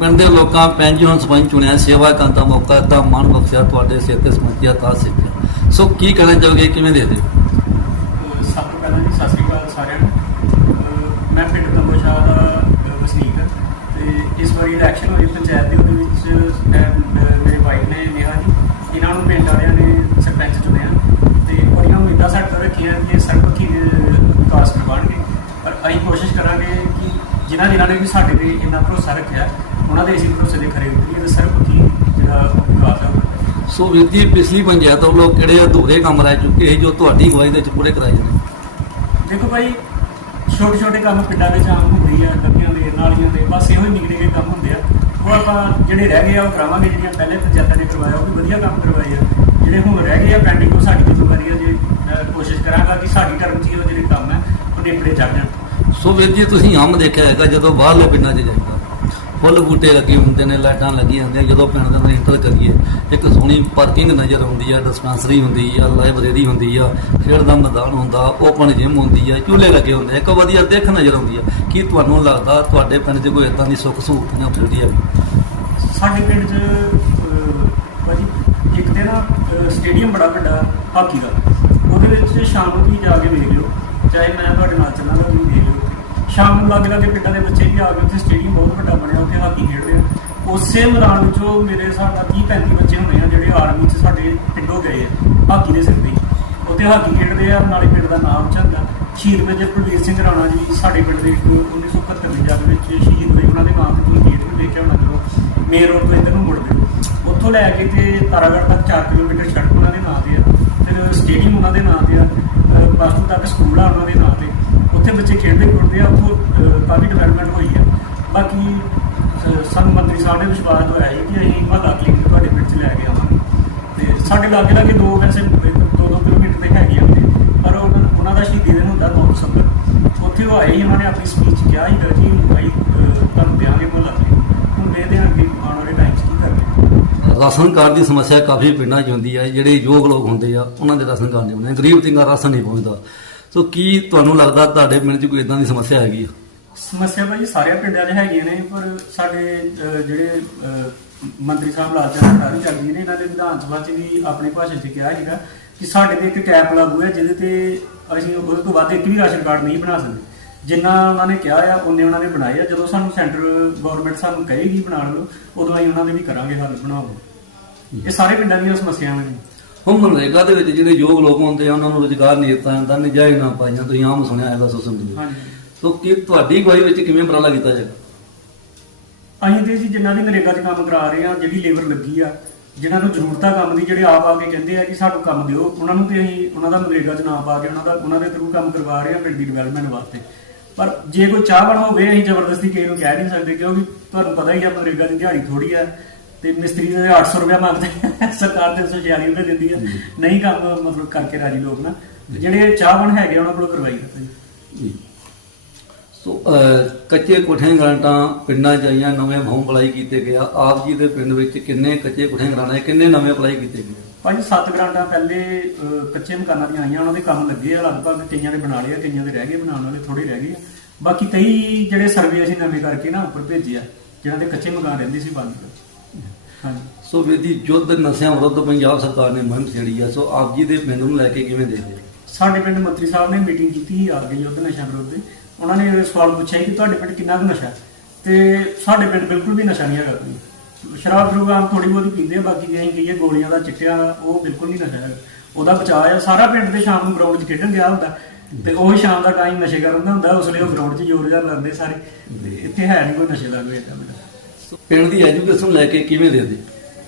ਪਿੰਡ ਦੇ ਲੋਕਾਂ ਪੈਂਜੀ ਹੁਣ ਸਰਪੰਚ ਚੁਣਿਆ, ਸੇਵਾ ਕਰਨ ਦਾ ਮੌਕਾ ਤਾਂ ਮਨ ਬਖਸ਼ਿਆ, ਤੁਹਾਡੇ ਸਿਰ ਤੇ ਸਮਝਿਆ ਤਾਂ ਸਿੱਖਿਆ। ਸੋ ਕੀ ਕਹਿਣਾ ਚਾਹੋਗੇ, ਕਿਵੇਂ ਦੇ ਦੇ ਸਭ ਤੋਂ ਪਹਿਲਾਂ ਜੀ, ਸਤਿ ਸ੍ਰੀ ਅਕਾਲ ਸਾਰਿਆਂ ਨੂੰ। ਅਹ ਮੈਂ ਪਿੰਡ ਕੰਬੋਸ਼ਾ ਦਾ, ਅਹ ਵਸਨੀਕ ਹਾਂ ਤੇ ਇਸ ਵਾਰੀ ਇਲੈਕਸ਼ਨ ਹੋਈ, ਪੰਚਾਇਤ ਦੇ ਉਹਦੇ ਵਿੱਚ, ਅਹ ਮੇਰੇ ਵਾਈਫ ਨੇ ਨੇਹਾ ਜੀ, ਇਹਨਾਂ ਨੂੰ ਪਿੰਡ ਵਾਲਿਆਂ ਨੇ ਸਰਪੰਚ ਚੁਣਿਆ ਤੇ ਉਹਨਾਂ ਨੂੰ ਇੱਦਾਂ ਸੈੱਟ ਰੱਖੀਆਂ ਕਿ ਇਹ ਸਰਬਪੱਖੀ ਵਿਕਾਸ ਕਰਵਾਉਣਗੇ ਪਰ ਅਸੀਂ ਕੋਸ਼ਿਸ਼ ਕਰਾਂਗੇ ਕਿ ਜਿਨ੍ਹਾਂ ਜਿਨ੍ਹਾਂ ਨੇ ਵੀ ਸਾਡੇ ਤੇ ਇੰਨਾ ਭਰੋਸਾ ਰੱਖਿਆ ਉਹਨਾਂ ਦੇ ਅਸੀਂ ਭਰੋਸੇ ਦੇ ਖਰੇ ਉਤਰੀਏ ਤੇ ਸਰਬਪੱਖੀ ਜਿਹੜਾ ਵਿਕਾਸ ਹੈ। ਸੋ ਵੀਰ ਜੀ ਪਿਛਲੀ ਪੰਚਾਇਤ ਵੱਲੋਂ ਕਿਹੜੇ ਅਧੂਰੇ ਕੰਮ ਰਹਿ ਚੁੱਕੇ ਜੋ ਤੁਹਾਡੀ ਅਗਵਾਈ ਦੇ ਵਿੱਚ ਪੂਰੇ ਕਰਾਏ ਜਾਣੇ ਦੇਖੋ ਭਾਈ ਛੋਟੇ ਛੋਟੇ ਕੰਮ ਪਿੰਡਾਂ ਵਿੱਚ ਆਮ ਹੁੰਦੇ ਆ ਗਲੀਆਂ ਦੇ ਨਾਲੀਆਂ ਦੇ ਬਸ ਇਹੋ ਹੀ ਨਿਕਲੇ ਗਏ ਕੰਮ ਹੁੰਦੇ ਆ। ਉਹ ਆਪਾਂ ਜਿਹੜੇ ਰਹਿ ਗਏ ਆ ਉਹ ਕਰਾਵਾਂਗੇ ਜਿਹੜੀਆਂ ਪਹਿਲੇ ਪੰਚਾਇਤਾਂ ਨੇ ਕਰਵਾਇਆ ਉਹ ਵੀ ਵਧੀਆ ਕੰਮ ਕਰਵਾਏ ਆ। ਜਿਹੜੇ ਹੁਣ ਰਹਿ ਗਏ ਆ ਪੈਂਡਿੰਗ ਉਹ ਸਾਡੀ ਜ਼ਿੰਮੇਵਾਰੀ ਆ ਜੇ ਕੋਸ਼ਿਸ਼ ਕਰਾਂਗਾ ਕਿ ਸਾਡੀ ਟਰਮ 'ਚ ਉਹ ਜਿਹੜੇ ਕੰਮ ਹੈ ਚੜ ਜਾਣ ਸੋ ਵੀਰ ਜੀ ਤੁਸੀਂ ਆਮ ਦੇਖਿਆ ਹੈਗਾ ਜਦੋਂ ਬਾਹਰਲੇ ਪਿੰਡਾਂ 'ਚ ਜਾਈਦਾ ਫੁੱਲ ਬੂਟੇ ਲੱਗੇ ਹੁੰਦੇ ਨੇ ਲਾਈਟਾਂ ਲੱਗੀਆਂ ਹੁੰਦੀਆਂ ਜਦੋਂ ਪਿੰਡ ਦੇ ਅੰਦਰ ਇੰਟਰ ਕਰੀਏ ਇੱਕ ਸੋਹਣੀ ਪਾਰਕਿੰਗ ਨਜ਼ਰ ਆਉਂਦੀ ਆ ਡਿਸਪੈਂਸਰੀ ਹੁੰਦੀ ਆ ਲਾਇਬ੍ਰੇਰੀ ਹੁੰਦੀ ਆ ਖੇਡ ਦਾ ਮੈਦਾਨ ਹੁੰਦਾ ਓਪਨ ਜਿਮ ਹੁੰਦੀ ਆ ਝੂਲੇ ਲੱਗੇ ਹੁੰਦੇ ਆ ਇੱਕ ਵਧੀਆ ਦੇਖ ਨਜ਼ਰ ਆਉਂਦੀ ਆ। ਕੀ ਤੁਹਾਨੂੰ ਲੱਗਦਾ ਤੁਹਾਡੇ ਪਿੰਡ 'ਚ ਕੋਈ ਇਦਾਂ ਦੀ ਸੁੱਖ ਸਹੂਲਤਾਂ ਮਿਲਦੀ ਆ ਸਾਡੇ ਪਿੰਡ 'ਚ ਭਾਜੀ ਇੱਕ ਤੇ ਨਾ ਅਹ, ਸਟੇਡੀਅਮ ਬੜਾ ਵੱਡਾ ਹਾਕੀ ਦਾ। ਉਹਦੇ ਵਿੱਚ ਸ਼ਾਮ ਨੂੰ ਤੁਸੀਂ ਜਾ ਕੇ ਵੇਖ ਲਿਓ। ਚਾਹੇ ਮੈਂ ਤੁਹਾਡੇ ਨਾਲ ਚੱਲਾਂਗਾ ਤੁਸੀਂ ਵੇਖ ਲਿਓ। ਸ਼ਾਮ ਨੂੰ ਲੱਗ ਲੱਗੇ ਪਿੰਡਾਂ ਦੇ ਬੱਚੇ ਵੀ ਆ ਕੇ ਉੱਥੇ ਸਟੇਡੀਅਮ ਬਹੁਤ ਵੱਡਾ ਬਣਿਆ, ਉੱਥੇ ਹਾਕੀ ਖੇਡਦੇ ਆ। ਉਸੇ ਮੈਦਾਨ ਵਿੱਚੋਂ ਮੇਰੇ ਸਾਡਾ 30 35 ਬੱਚੇ ਹੋਣੇ ਆ, ਜਿਹੜੇ ਆਰਮੀ 'ਚ ਸਾਡੇ ਪਿੰਡੋਂ ਗਏ ਆ, ਹਾਕੀ ਦੇ ਸਿਰ ਤੇ। ਉੱਥੇ ਹਾਕੀ ਖੇਡਦੇ ਆ, ਨਾਲੇ ਪਿੰਡ ਦਾ ਨਾਮ ਚੱਲਦਾ ਸ਼ਹੀਦ ਮੇਜਰ ਕੁਲਵੀਰ ਸਿੰਘ ਰਾਣਾ ਜੀ, ਸਾਡੇ ਪਿੰਡ ਦੇ ਇੱਕ 1971 ਦੀ ਜੰਗ ਵਿੱਚ ਸ਼ਹੀਦ ਹੋਏ, ਉਹਨਾਂ ਦੇ ਨਾਮ ਤੇ ਤੁਸੀਂ ਗੇਟ ਵੀ ਦੇਖਿਆ ਹੋਣਾ, ਜਦੋਂ ਮੇਨ ਰੋਡ ਤੋਂ ਇੱਧਰ ਨੂੰ ਮੁੜਦੇ ਹੋ। ਉੱਥੋਂ ਲੈ ਕੇ ਤੇ ਤਾਰਾਗੜ੍ਹ ਤੱਕ 4 ਕਿਲੋਮੀਟਰ ਸੜਕ ਉਹਨਾਂ ਦੇ ਨਾਂ ਤੇ ਆ। ਫਿਰ ਸਟੇਡੀਅਮ ਉਹਨਾਂ ਦੇ ਨਾਂ ਤੇ ਆ। ਅਹ ਪਲੱਸ ਟੂ ਤੱਕ ਸਕੂਲ ਆ ਉਹਨਾਂ ਦੇ ਨਾਂ ਤੇ ਉੱਥੇ ਬੱਚੇ ਖੇਡਦੇ ਖੁੱਡਦੇ ਆ, ਉੱਥੋਂ ਕਾਫੀ ਡਿਵੈਲਪਮੈਂਟ ਹੋਈ ਆ। ਬਾਕੀ ਸਾਨੂੰ ਮੰਤਰੀ ਸਾਹਿਬ ਨੇ ਵਿਸ਼ਵਾਸ ਦਵਾਇਆ ਹੈ ਕਿ ਅਸੀਂ ਮਹੱਲਾ ਕਲੀਨਿਕ ਤੁਹਾਡੇ ਪਿੰਡ 'ਚ ਲੈ ਕੇ ਆਵਾਂਗੇ। ਤੇ ਸਾਡੇ ਲਾਗੇ ਲਾਗੇ ਦੋ ਵੈਸੇ 2-2 ਕਿਲੋਮੀਟਰ ਤੇ ਹੈਗੇ ਹੁੰਦੇ ਪਰ ਉਹਨਾਂ ਉਹਨਾਂ ਦਾ ਸ਼ਹੀਦੀ ਦਿਨ ਹੁੰਦਾ 9 ਦਸੰਬਰ। ਉੱਥੇ ਉਹ ਆਏ ਸੀ, ਉਹਨਾਂ ਨੇ ਆਪਣੀ ਸਪੀਚ ਕਿਹਾ ਸੀ ਜੀ ਭਾਈ ਤੁਹਾਨੂੰ ਦਿਆਂਗੇ ਮਹੱਲਾ ਕਲੀਨਿਕ ਹੁਣ ਦੇਖਦੇ ਹਾਂ ਆਉਣ ਵਾਲੇ ਟਾਈਮ ਰਾਸ਼ਨ ਕਾਰਡ ਦੀ ਸਮੱਸਿਆ ਕਾਫੀ ਪਿੰਡਾਂ 'ਚ ਹੁੰਦੀ ਹੈ ਜਿਹੜੇ ਯੋਗ ਲੋਕ ਹੁੰਦੇ ਆ ਉਹਨਾਂ ਦੇ ਰਾਸ਼ਨ ਕਾਰਡ ਨਹੀਂ ਬਣਦੇ ਗਰੀਬ ਤਿੰਗਾ ਰਾਸ਼ਨ ਨਹੀਂ ਪਹੁੰਚਦਾ। ਸੋ ਕੀ ਤੁਹਾਨੂੰ ਲੱਗਦਾ ਤੁਹਾਡੇ ਪਿੰਡ 'ਚ ਕੋਈ ਇਦਾਂ ਦੀ ਸਮੱਸਿਆ ਹੈਗੀ ਆ? ਸਮੱਸਿਆ ਭਾਜੀ ਸਾਰਿਆਂ ਪਿੰਡਾਂ 'ਚ ਹੈਗੀਆਂ ਨੇ ਪਰ ਸਾਡੇ ਅਹ, ਜਿਹੜੇ ਅਹ, ਮੰਤਰੀ ਸਾਹਿਬ ਲਾਜਾ ਸਰਕਾਰੀ ਚੱਲਦੀ ਨੇ ਇਹਨਾਂ ਦੇ ਵਿਧਾਨ ਸਭਾ 'ਚ ਵੀ ਆਪਣੇ ਭਾਸ਼ਣ 'ਚ ਕਿਹਾ ਹੈਗਾ ਕਿ ਸਾਡੇ ਤੇ ਇੱਕ ਟੈਪ ਲਾਗੂ ਹੈ ਜਿਹਦੇ ਤੇ ਅਸੀਂ ਉਹਦੇ ਤੋਂ ਵੱਧ ਇੱਕ ਵੀ ਰਾਸ਼ਨ ਕਾਰਡ ਨਹੀਂ ਬਣਾ ਸਕਦੇ। ਜਿੰਨਾ ਉਹਨਾਂ ਨੇ ਕਿਹਾ ਆ ਉਹਨੇ ਉਹਨਾਂ ਨੇ ਬਣਾਏ ਆ। ਜਦੋਂ ਸਾਨੂੰ ਸੈਂਟਰ ਗਵਰਨਮੈਂਟ ਸਾਨੂੰ ਕਹੇਗੀ ਬਣਾਉਣ ਨੂੰ ਉਦੋਂ ਅਸੀਂ ਉਹਨਾਂ ਦੇ ਵੀ ਕਰਾਂਗੇ ਹੱਲ ਬਣਾਓ। ਇਹ ਸਾਰੇ ਪਿੰਡਾਂ ਦੀਆਂ ਸਮੱਸਿਆਵਾਂ ਨੇ। ਹੁਣ ਮਨਰੇਗਾ ਦੇ ਵਿੱਚ ਜਿਹੜੇ ਯੋਗ ਲੋਕ ਹੁੰਦੇ ਆ ਉਹਨਾਂ ਨੂੰ ਰੁਜ਼ਗਾਰ ਨਹੀਂ ਦਿੱਤਾ ਜਾਂਦਾ ਨਜਾਇਜ਼ ਨਾ ਪਾਈਆਂ ਤੁਸੀਂ ਆਮ ਸੁਣਿਆ ਹੈਗਾ ਸੋਸ਼ਲ ਮੀਡੀਆ ਹਾਂਜੀ। ਸੋ ਕੀ ਤੁਹਾਡੀ ਅਗਵਾਈ ਵਿੱਚ ਕਿਵੇਂ ਉਪਰਾਲਾ ਕੀਤਾ ਜਾਏਗਾ ਅਸੀਂ ਤੇ ਜੀ ਜਿਨ੍ਹਾਂ ਦੀ ਨਰੇਗਾ 'ਚ ਕੰਮ ਕਰਾ ਰਹੇ ਆ ਜਿਹੜੀ ਲੇਬਰ ਲੱਗੀ ਆ ਜਿਨ੍ਹਾਂ ਨੂੰ ਜ਼ਰੂਰਤ ਕੰਮ ਦੀ ਜਿਹੜੇ ਆਪ ਆ ਕੇ ਕਹਿੰਦੇ ਆ ਕਿ ਸਾਨੂੰ ਕੰਮ ਦਿਓ ਉਹਨਾਂ ਨੂੰ ਤੇ ਅਸੀਂ ਉਹਨਾਂ ਦਾ ਨਰੇਗਾ 'ਚ ਨਾਮ ਪਾ ਕੇ ਉਹਨਾਂ ਦਾ ਉਹਨਾਂ ਦੇ ਥਰੂ ਕੰਮ ਕਰਵਾ ਰਹੇ ਆ ਪਿੰਡ ਦੀ ਡਿਵੈਲਪਮੈਂਟ ਵਾਸਤੇ। ਪਰ ਜੇ ਕੋਈ ਚਾਹਵਣ ਹੋਵੇ ਅਸੀਂ ਜ਼ਬਰਦਸਤੀ ਕਿਸੇ ਨੂੰ ਕਹਿ ਨਹੀਂ ਸਕਦੇ ਕਿਉਂਕਿ ਤੁਹਾਨੂੰ ਪਤਾ ਹੀ ਆ ਨਰੇਗਾ ਦੀ ਦਿਹਾੜੀ ਥੋੜੀ ਆ। ਤੇ ਮਿਸਤਰੀ ਦੇ 800 ਰੁਪਏ ਮੰਗਦੇ ਸਰਕਾਰ 346 ਰੁਪਏ ਦਿੰਦੀ ਆ। ਨਹੀਂ ਕੰਮ ਮਤਲਬ ਕਰਕੇ ਰਾਜੀ ਲੋਕ ਨਾ। ਤੇ ਜਿਹੜੇ ਚਾਹਵਣ ਹੈਗੇ ਉਹਨਾਂ ਕੋਲੋਂ ਕਰਵਾਈ। ਜੀ। ਸੋ ਕੱਚੇ ਕੋਠਿਆਂ ਗ੍ਰਾਂਟਾਂ ਪਿੰਡਾਂ 'ਚ ਆਈਆਂ ਨਵੇਂ ਭੌਂ ਅਪਲਾਈ ਕੀਤੇ ਗਿਆ ਆਪ ਜੀ ਦੇ ਪਿੰਡ ਵਿੱਚ ਕਿੰਨੇ ਕੱਚੇ ਕੋਠਿਆਂ ਗ੍ਰਾਂਟਾਂ ਕਿੰਨੇ ਨਵੇਂ ਅਪਲਾਈ ਕੀਤੇ ਗਏ? ਪੰਜ ਸੱਤ ਗ੍ਰਾਂਟਾਂ ਪਹਿਲੇ ਕੱਚੇ ਮਕਾਨਾਂ ਦੀਆਂ ਆਈਆਂ ਉਹਨਾਂ ਦੇ ਕੰਮ ਲੱਗੇ ਆ। ਲਗਭਗ ਕਈਆਂ ਨੇ ਬਣਾ ਲਏ ਕਈਆਂ ਦੇ ਰਹਿ ਗਏ ਬਣਾਉਣ ਵਾਲੇ ਥੋੜੇ ਰਹਿ ਗਏ ਬਾਕੀ ਕਈ ਜਿਹੜੇ ਸਰਵੇ ਅਸੀਂ ਨਵੇਂ ਕਰਕੇ ਨਾ ਉੱਪਰ ਭੇਜੇ ਆ ਜਿਹਨਾਂ ਦੇ ਕੱਚੇ ਮਕਾਨ ਰਹਿੰਦੇ ਸੀ ਬੰਦ ਹਾਂਜੀ ਸੋ ਵੀਰ ਜੀ ਯੁੱਧ ਨਸ਼ਿਆਂ ਵਿਰੁੱਧ ਪੰਜਾਬ ਸਰਕਾਰ ਨੇ ਮੁਹਿੰਮ ਛੇੜੀ ਆ ਸੋ ਆਪ ਜੀ ਦੇ ਪਿੰਡ ਨੂੰ ਲੈ ਕੇ ਕਿਵੇਂ ਦੇਖਦੇ? ਸਾਡੇ ਪਿੰਡ ਮੰਤਰੀ ਸਾਹਿਬ ਨੇ ਮੀਟਿੰਗ ਕੀਤੀ ਆ ਗਈ ਯੁੱਧ ਨਸ਼ਾ ਵਿਰੁੱਧ ਉਹਨਾਂ ਨੇ ਇਹ ਸਵਾਲ ਪੁੱਛਿਆ ਕਿ ਤੁਹਾਡੇ ਪਿੰਡ ਕਿੰਨਾ ਕੁ ਨਸ਼ਾ? ਤੇ ਸਾਡੇ ਪਿੰਡ ਬਿਲਕੁਲ ਵੀ ਨਸ਼ਾ ਨਹੀਂ ਹੈਗਾ ਕੋਈ। ਸ਼ਰਾਬ ਸ਼ਰੂਬ ਆਮ ਥੋੜੀ ਬਹੁਤੀ ਪੀਂਦੇ ਆ ਬਾਕੀ ਜੇ ਅਸੀਂ ਕਹੀਏ ਗੋਲੀਆਂ ਦਾ ਚਿੱਟਿਆ ਉਹ ਬਿਲਕੁਲ ਨਹੀਂ ਨਸ਼ਾ ਹੈਗਾ। ਉਹਦਾ ਬਚਾਅ ਆ ਸਾਰਾ ਪਿੰਡ ਦੇ ਸ਼ਾਮ ਨੂੰ ਗਰਾਊਂਡ 'ਚ ਖੇਡਣ ਗਿਆ ਹੁੰਦਾ। ਤੇ ਉਹ ਸ਼ਾਮ ਦਾ ਟਾਈਮ ਨਸ਼ੇ ਕਰਨ ਦਾ ਹੁੰਦਾ ਉਸ ਲਈ ਉਹ ਗਰਾਊਂਡ 'ਚ ਜ਼ੋਰ ਜ਼ਾਰ ਲਾਉਂਦੇ ਸਾਰੇ। ਇੱਥੇ ਹੈ ਨਹੀਂ ਕੋਈ ਨਸ਼ੇ ਦਾ ਕੋਈ ਮੇਰਾ ਸੋ ਪਿੰਡ ਦੀ ਐਜੂਕੇਸ਼ਨ ਲੈ ਕੇ ਕਿਵੇਂ ਦੇਖਦੇ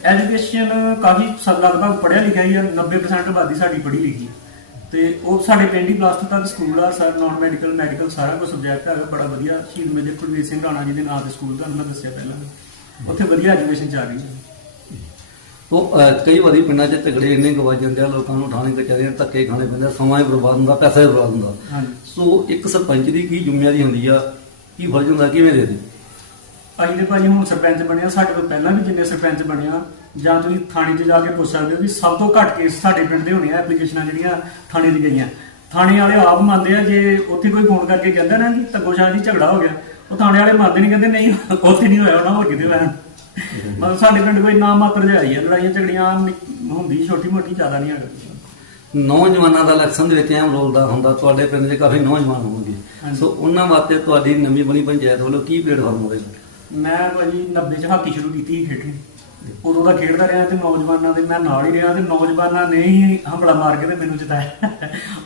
ਐਜੂਕੇਸ਼ਨ ਕਾਫੀ ਲਗਭਗ ਪੜ੍ਹਿਆ ਲਿਖਿਆ ਹੀ ਆ 90% ਆਬਾਦੀ ਸਾਡੀ ਪੜ੍ਹੀ ਲਿਖੀ ਤੇ ਉਹ ਸਾਡੇ ਪਿੰਡ ਹੀ ਪਲੱਸ 2 ਤੱਕ ਸਕੂਲ ਆ ਸਰ ਨਾਨ ਮੈਡੀਕਲ ਮੈਡੀਕਲ ਸਾਰਾ ਕੁਝ ਸਬਜੈਕਟ ਹੈਗਾ ਬੜਾ ਵਧੀਆ। ਸ਼ਹੀਦ ਮੇਜਰ ਕੁਲਵੀਰ ਸਿੰਘ ਰਾਣਾ ਜੀ ਦੇ ਨਾਂ ਤੇ ਸਕੂਲ ਤੁਹਾਨੂੰ ਮੈਂ ਦੱਸਿਆ ਪਹਿਲਾਂ। ਉੱਥੇ ਵਧੀਆ ਐਜੂਕੇਸ਼ਨ ਚੱਲ ਰਹੀ ਹੈ ਉਹ ਕਈ ਵਾਰੀ ਪਿੰਡਾਂ 'ਚ ਝਗੜੇ ਇੰਨੇ ਗਵਾਜ ਜਾਂਦੇ ਆ ਲੋਕਾਂ ਨੂੰ ਥਾਣੇ ਕਚਹਿਰੀਆਂ ਧੱਕੇ ਖਾਣੇ ਪੈਂਦੇ ਸਮਾਂ ਹੀ ਬਰਬਾਦ ਹੁੰਦਾ ਪੈਸਾ ਹੀ ਬਰਬਾਦ ਹੁੰਦਾ। ਸੋ ਇੱਕ ਸਰਪੰਚ ਦੀ ਕੀ ਜ਼ਿੰਮੇਵਾਰੀ ਹੁੰਦੀ ਆ? ਕੀ ਫਰਜ਼ ਹੁੰਦਾ ਕਿਵੇਂ ਦੇ ਦੇ? ਅਸੀਂ ਦੇ ਭਾਜੀ ਹੁਣ ਸਰਪੰਚ ਬਣਿਆ ਸਾਡੇ ਤੋਂ ਪਹਿਲਾਂ ਵੀ ਜਿੰਨੇ ਸਰਪੰਚ ਬਣਿਆ ਜਾਂ ਤੁਸੀਂ ਥਾਣੇ 'ਚ ਜਾ ਕੇ ਪੁੱਛ ਸਕਦੇ ਹੋ ਕਿ ਸਭ ਤੋਂ ਘੱਟ ਕੇਸ ਸਾਡੇ ਪਿੰਡ ਦੇ ਹੋਣੇ ਆ ਐਪਲੀਕੇਸ਼ਨਾਂ ਜਿਹੜੀਆਂ ਥਾਣੇ 'ਚ ਗਈਆਂ। ਥਾਣੇ ਵਾਲੇ ਆਪ ਮੰਨਦੇ ਆ ਜੇ ਉੱਥੇ ਕੋਈ ਫੋਨ ਕਰਕੇ ਕਹਿੰਦਾ ਨਾ ਕਿ ਤੱਗੋ ਸ਼ਾਹ ਜੀ ਝਗੜਾ ਹੋ ਗਿਆ ਉਹ ਥਾਣੇ ਵਾਲੇ ਮੰਨਦੇ ਨਹੀਂ ਕਹਿੰਦੇ ਨਹੀਂ ਉੱਥੇ ਨਹੀਂ ਹੋਇਆ ਉਹਨਾਂ ਹੋਰ ਕਿਤੇ ਹੋਇਆ। ਮਤਲਬ ਸਾਡੇ ਪਿੰਡ ਕੋਈ ਨਾ ਮਾਤਰ ਜਿਹਾ ਹੀ ਆ ਲੜਾਈਆਂ ਝਗੜੀਆਂ ਹੁੰਦੀ ਛੋਟੀ ਮੋਟੀ ਜ਼ਿਆਦਾ ਨਹੀਂ ਹੈਗਾ। ਨੌਜਵਾਨਾਂ ਦਾ ਇਲੈਕਸ਼ਨ ਦੇ ਵਿੱਚ ਅਹਿਮ ਰੋਲ ਦਾ ਹੁੰਦਾ ਤੁਹਾਡੇ ਪਿੰਡ ਦੇ ਕਾਫੀ ਨੌਜਵਾਨ ਹੋਣਗੇ। ਸੋ ਉਹਨਾਂ ਵਾਸਤੇ ਤੁਹਾਡੀ ਨਵੀਂ ਬਣੀ ਪੰਚਾਇਤ ਵੱਲੋਂ ਕੀ ਪਲੇਟਫਾਰਮ ਹੋਵੇਗਾ ਮੈਂ ਭਾਜੀ 90 ਚ ਹਾਕੀ ਸ਼ੁਰੂ ਕੀਤੀ ਸੀ ਖੇਡਣੀ। ਉਦੋਂ ਦਾ ਖੇਡਦਾ ਰਿਹਾ ਤੇ ਨੌਜਵਾਨਾਂ ਦੇ, ਮੈਂ ਨਾਲ ਹੀ ਰਿਹਾ ਤੇ ਨੌਜਵਾਨਾਂ ਨੇ ਹੀ ਹਮਲਾ ਮਾਰ ਕੇ ਤੇ ਮੈਨੂੰ ਜਿਤਾਇਆ।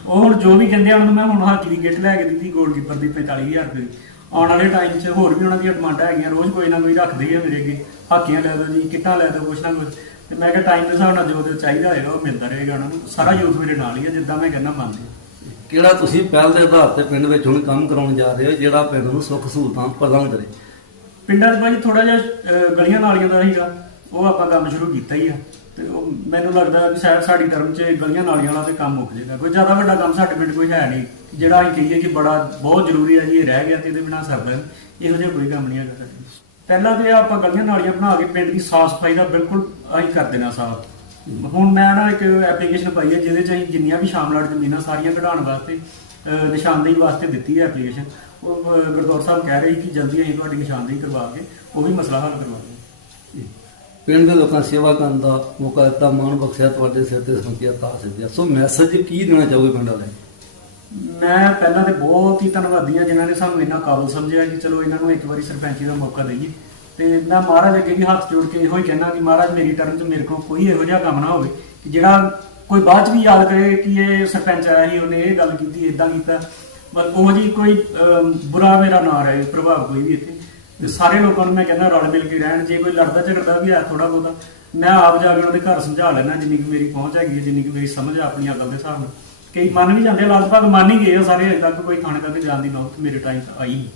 ਉਹ ਹੁਣ ਜੋ ਵੀ ਕਹਿੰਦੇ ਆ ਮੈਂ ਹੁਣ ਹਾਕੀ ਦੀ ਕਿੱਟ ਲੈ ਕੇ ਦਿੱਤੀ ਗੋਲਕੀਪਰ ਦੀ 45000 ਰੁਪਏ ਦੀ। ਆਉਣ ਵਾਲੇ ਟਾਈਮ 'ਚ ਹੋਰ ਵੀ ਉਹਨਾਂ ਦੀਆਂ ਡਿਮਾਂਡਾਂ ਹੈਗੀਆਂ, ਰੋਜ਼ ਕੋਈ ਨਾ ਕੋਈ ਰੱਖਦੇ ਆ ਮੇਰੇ ਅੱਗੇ। ਹਾਕੀਆਂ ਲੈ ਦਿਓ ਜੀ, ਕਿੱਟਾਂ ਲੈ ਦਿਓ ਕੁਛ ਨਾ ਕੁਛ। ਤੇ ਮੈਂ ਕਿਹਾ ਟਾਈਮ ਦੇ ਹਿਸਾਬ ਨਾਲ ਜੋ ਜੋ ਚਾਹੀਦਾ ਹੋਏਗਾ ਉਹ ਮਿਲਦਾ ਰਹੇਗਾ ਉਹਨਾਂ ਨੂੰ। ਸਾਰਾ ਯੂਥ ਮੇਰੇ ਨਾਲ ਹੀ ਹੈ ਜਿੱਦਾਂ ਮੈਂ ਕਹਿੰਦਾ ਮੰਨਦੇ ਆ। ਕਿਹੜਾ ਤੁਸੀਂ ਪਹਿਲ ਦੇ ਆਧਾਰ ਤੇ ਪਿੰਡ ਵਿੱਚ ਹੁਣ ਕੰਮ ਕਰਾਉਣ ਜਾ ਰਹੇ ਹੋ, ਜਿਹੜਾ ਪਿੰਡ ਨੂੰ ਸੁੱਖ ਸਹੂਲਤਾਂ ਪ੍ਰਦਾਨ ਕਰੇ। ਪਿੰਡਾਂ 'ਚ ਭਾਜੀ ਥੋੜਾ ਜਿਹਾ ਅਹ, ਗਲੀਆਂ ਨਾਲੀਆਂ ਦਾ ਸੀਗਾ ਉਹ ਆਪਾਂ ਕੰਮ ਸ਼ੁਰੂ ਕੀਤਾ ਹੀ ਆ। ਤੇ ਉਹ ਮੈਨੂੰ ਲੱਗਦਾ ਵੀ ਸ਼ਾਇਦ ਸਾਡੀ ਟਰਮ 'ਚ ਗਲੀਆਂ ਨਾਲੀਆਂ ਵਾਲਾ ਤੇ ਕੰਮ ਮੁੱਕ ਜਾਏਗਾ। ਕੋਈ ਜ਼ਿਆਦਾ ਵੱਡਾ ਕੰਮ ਸਾਡੇ ਪਿੰਡ ਕੋਈ ਹੈ ਨਹੀਂ। ਜਿਹੜਾ ਅਸੀਂ ਕਹੀਏ ਕਿ ਬੜਾ ਬਹੁਤ ਜ਼ਰੂਰੀ ਹੈ ਜੀ ਇਹ ਰਹਿ ਗਿਆ ਤੇ ਇਹਦੇ ਬਿਨਾਂ ਸਰਦਾ ਨਹੀਂ ਇਹੋ ਜਿਹਾ ਕੋਈ ਕੰਮ ਨਹੀਂ ਹੈਗਾ ਸਾਡੇ ਪਹਿਲਾਂ ਤੇ ਆਪਾਂ ਗਲੀਆਂ ਨਾਲੀਆਂ ਬਣਾ ਕੇ ਪਿੰਡ ਦੀ ਸਾਫ਼ ਸਫ਼ਾਈ ਦਾ ਬਿਲਕੁਲ ਅਸੀਂ ਕਰ ਦੇਣਾ ਸਾਫ਼। ਹੁਣ ਮੈਂ ਨਾ ਇੱਕ ਐਪਲੀਕੇਸ਼ਨ ਪਾਈ ਹੈ ਜਿਹਦੇ 'ਚ ਅਸੀਂ ਜਿੰਨੀਆਂ ਵੀ ਸ਼ਾਮਲਾਟ ਜ਼ਮੀਨਾਂ ਸਾਰੀਆਂ ਕਢਾਉਣ ਵਾਸਤੇ ਅਹ, ਨਿਸ਼ਾਨਦੇਹੀ ਵਾਸਤੇ ਦਿੱਤੀ ਹੈ ਐਪਲੀਕੇਸ਼ਨ ਉਹ ਗੁਰਦੌਰ ਸਾਹਿਬ ਕਹਿ ਰਹੇ ਕਿ ਜਲਦੀ ਅਸੀਂ ਤੁਹਾਡੀ ਨਿਸ਼ਾਨਦੇਹੀ ਕਰਵਾ ਕੇ ਉਹ ਵੀ ਮਸਲਾ ਹੱਲ ਕਰਵਾਵਾਂਗੇ ਪਿੰਡ ਦੇ ਲੋਕਾਂ ਸੇਵਾ ਕਰਨ ਦਾ ਮੌਕਾ ਦਿੱਤਾ ਮਾਣ ਬਖਸ਼ਿਆ ਤੁਹਾਡੇ ਸਿਰ ਤੇ ਸੰਕਿਆ ਤਾਸ ਦਿੱਤਾ ਸੋ ਮੈਸੇਜ ਕੀ ਦੇਣਾ ਚਾਹੋਗੇ ਪਿੰਡ ਵਾਲੇ ਮੈਂ ਪਹਿਲਾਂ ਤੇ ਬਹੁਤ ਹੀ ਧੰਨਵਾਦੀ ਹਾਂ ਜਿਨ੍ਹਾਂ ਨੇ ਸਾਨੂੰ ਇੰਨਾ ਕਾਬਲ ਸਮਝਿਆ ਕਿ ਚਲੋ ਇਹਨਾਂ ਨੂੰ ਇੱਕ ਵਾਰੀ ਸਰਪੰਚੀ ਦਾ ਮੌਕਾ ਦਈਏ। ਤੇ ਮੈਂ ਮਹਾਰਾਜ ਅੱਗੇ ਵੀ ਹੱਥ ਜੋੜ ਕੇ ਇਹੋ ਹੀ ਕਹਿਣਾ ਕਿ ਮਹਾਰਾਜ ਮੇਰੀ ਟਰਮ 'ਚ ਮੇਰੇ ਕੋਲ ਕੋਈ ਇਹੋ ਜਿਹਾ ਕੰਮ ਨਾ ਹੋਵੇ ਕਿ ਜਿਹੜਾ ਕੋਈ ਬਾਅਦ 'ਚ ਵੀ ਯਾਦ ਕਰੇ ਕਿ ਇਹ ਸਰਪੰਚ ਆਇਆ ਸੀ ਉਹਨੇ ਇਹ ਗੱਲ ਕੀਤੀ ਇਦਾਂ ਕੀਤਾ। ਬਸ ਉਹ ਜੀ ਕੋਈ ਬੁਰਾ ਮੇਰਾ ਨਾ ਰਹੇ ਪ੍ਰਭਾਵ ਕੋਈ ਵੀ ਇੱਥੇ। ਤੇ ਸਾਰੇ ਲੋਕਾਂ ਨੂੰ ਮੈਂ ਕਹਿੰਦਾ ਰਲ ਮਿਲ ਕੇ ਰਹਿਣ ਜੇ ਕੋਈ ਲੜਦਾ ਝਗੜਦਾ ਵੀ ਹੈ ਥੋੜਾ ਬਹੁਤਾ ਮੈਂ ਆਪ ਜਾ ਕੇ ਉਹਨਾਂ ਦੇ ਘਰ ਸਮਝਾ ਲੈਣਾ ਜਿੰਨੀ ਕੁ ਮੇਰੀ ਪਹੁੰਚ ਹੈਗੀ ਹੈ ਜਿੰਨੀ ਕੁ ਮੇਰੀ ਸਮਝ ਆ ਆਪਣੀ ਅਕਲ ਦੇ ਹਿਸਾਬ ਨਾਲ। ਕਈ ਮੰਨ ਵੀ ਜਾਂਦੇ ਆ, ਲਗਭਗ ਮੰਨ ਹੀ ਗਏ ਆ ਸਾਰੇ ਅਜੇ ਤੱਕ ਕੋਈ ਥਾਣੇ ਤੱਕ ਜਾਣ ਦੀ ਨੌਬਤ ਮੇਰੇ ਟਾਈਮ ਆਈ ਨਹੀਂ।